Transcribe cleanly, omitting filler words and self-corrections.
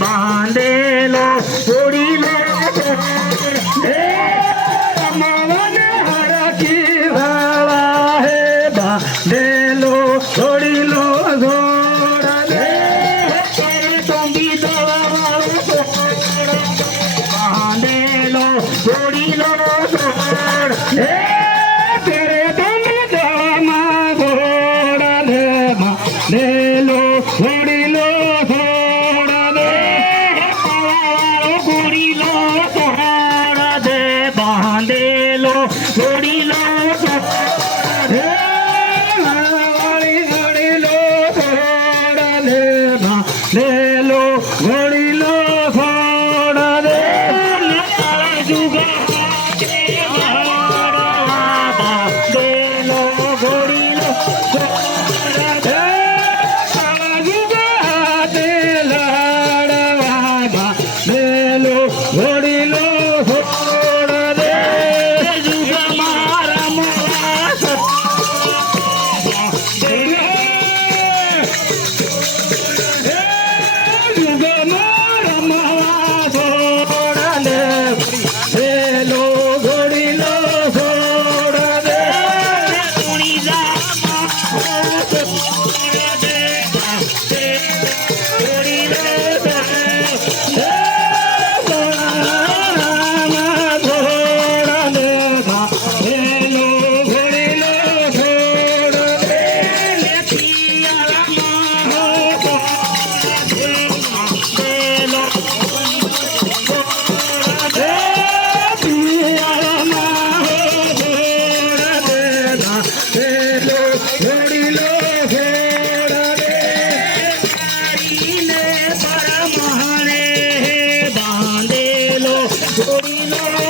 બાંધેલો છોડીલો રમાવાને હરખી વાળા હે બાંધેલો છોડીલો છોડીલો તેરે તમે દવામાં ઘોડા લેલો છોડીલો છોડા દે છોડીલો છોડા દે બાંધેલો છોડીલો છોડીલો છોડા દે બાંધેલો છોડીલો છોડા દે છોડીલો